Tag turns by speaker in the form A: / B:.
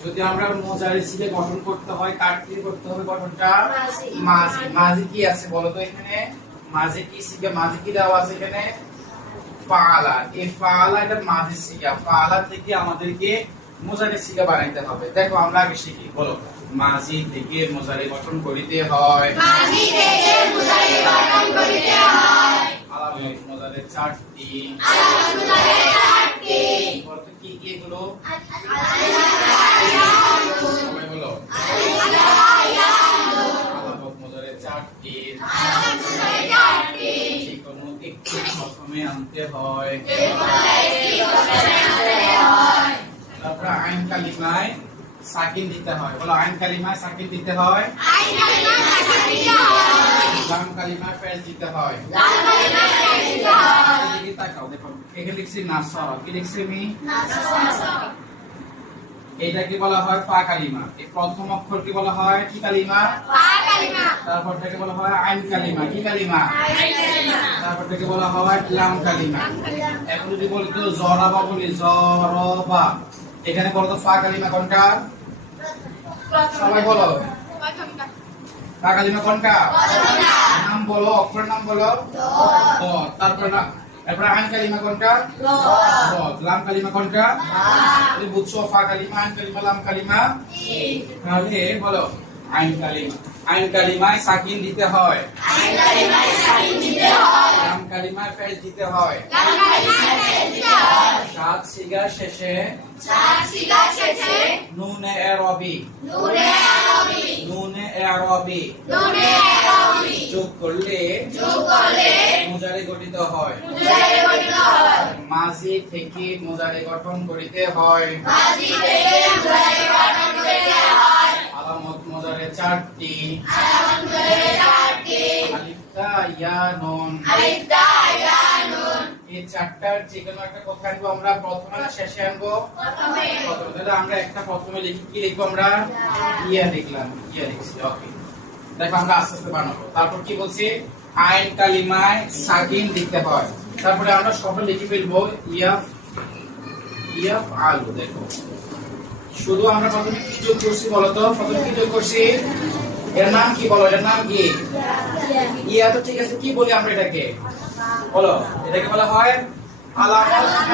A: যদি আমরা মোজারে সিলে গঠন করতে হয়, কার কি করতে হবে গঠনটা?
B: মাঝি।
A: মাঝি কি আছে বলতো এখানে? মাঝে কি সিগা মাঝে কি দেওয়া আছে এখানে? ফালা। এই ফালা এটা মাঝে সিগা ফালা থেকে আমাদেরকে মোজারি সিগা বানাইতে হবে। দেখো আমরা আগে শিখি। বলো মাঝি থেকে মোজারি গঠন করিতে হয়।
B: মাঝি থেকে মুজারি গঠন করিতে হয়।
A: আলামত চারটি।
B: আলামত মুজারি চারটি।
A: কি কি এগুলো?
B: আলামত
A: সবাই বলো। আলামত মোজারের চারটি।
B: মুজারি চারটি।
A: যে কোনো একটি প্রথমে আনতে হয়। আইন কালিমায় সাকিন দিতে হয়। বলো আইন কালিমায় সাকিন দিতে হয়?
B: আইন কালিমা দিতে হয়।
A: লাম কালিমায় ফেল দিতে হয়।
B: লাল কালিমা দিতে হয়।
A: এদিকে তাকাও দেখো এখানে লিখছি নাসর। কি লিখছি আমি?
B: নাসর।
A: এটাকে বলা হয়? ফা কালিমা। এই প্রথম অক্ষর কি বলা হয়? কি কালিমা?
B: ফা
A: বলা হয় আইন কালিমা। কি কালিমা?
B: আইন কালিমা।
A: বলা হয় লাম কালিমা। এখন যদি বলি তো জরাবা বলি জরবা। এখানে বলো তো ফা কালিমা সবাই বলো।
B: ফাঁকালিমা
A: ফা কালিমা কোনটা নাম বলো অক্ষর নাম বলো। তারপর না তারপর আইন কালিমা কোনটা লাম কালিমা কোনটা বুঝছ ফা কালিমা আইন কালিমা লাম কালিমা তাহলে বলো। আইন কালিমা আইন কালিমায় সাকিন দিতে হয়।
B: আইন কালিমা সাকিন দিতে হয়।
A: লাম কালিমায় ফেজ দিতে হয়।
B: লাল কালিমা দিতে হয়।
A: সাত সিগা শেষে।
B: চার সিগা শেষে।
A: নুনে এরবি
B: নূরে আরবি
A: নুনে এরবি
B: নূরে আরবি
A: যোগ করলে
B: যোগ করলে
A: মোজারে গঠিত হয়।
B: মুজারি গঠিত হয়।
A: মাঝি থেকে মোজারে গঠন করিতে হয়।
B: মাঝি থেকে মুজারি গঠন করিতে হয়।
A: চারটি। ইয়া
B: ইয়া
A: এই চারটার যে কোনো একটা কথা আনব আমরা প্রথমে না শেষে আনব। তাহলে আমরা একটা প্রথমে লিখি কি লিখব আমরা? ইয়া লিখলাম ইয়া লিখছি ওকে। দেখো আমরা আস্তে আস্তে বানাবো। তারপর কি বলছি? আইন কালিমায় সাকিন দিতে হয়। তারপরে আমরা সবাই লিখে ফেলব ইয়াফ ইয়াফ আলু দেখো। শুধু আমরা প্রথমে কি যোগ করছি বলতো? প্রথমে কি যোগ করছি? এর নাম কি বলো? এর নাম কি? ইয়া। তো ঠিক আছে কি বলি আমরা এটাকে? বলো এটাকে বলা হয় আলামত।